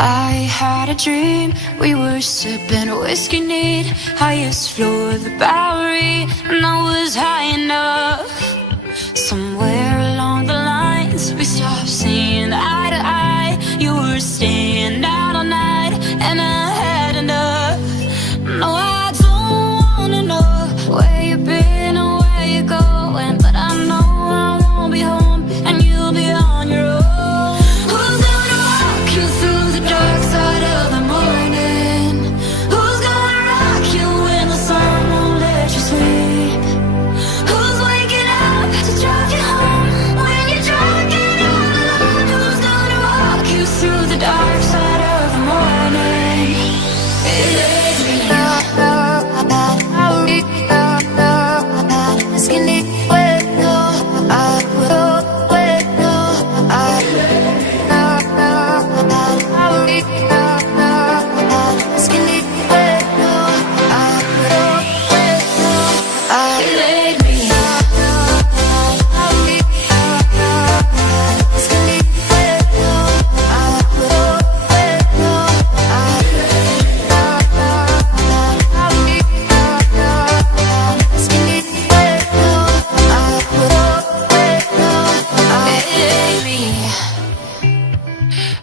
I had a dream, we were sipping whiskey neat, highest floor of the Bowery, and I was high enough. Somewhere along the lines, we stopped seeing eye to eye. You were staying out all night, and I had enough. No, I don't wanna know where you've been or where you're going, but I know I won't be home, and you'll be on your own. Who's gonna walk you through the dark side of the morning? Who's gonna rock you when the sun won't let you sleep? Who's waking up to drive you home when you're drunk and all alone? Who's gonna walk you through the dark side of the morning? It is me.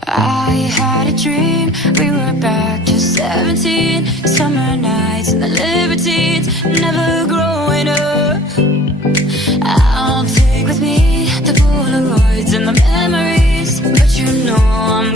I had a dream, we were back to 17, summer nights and the libertines, never growing up. I'll take with me the Polaroids and the memories, but you know I'm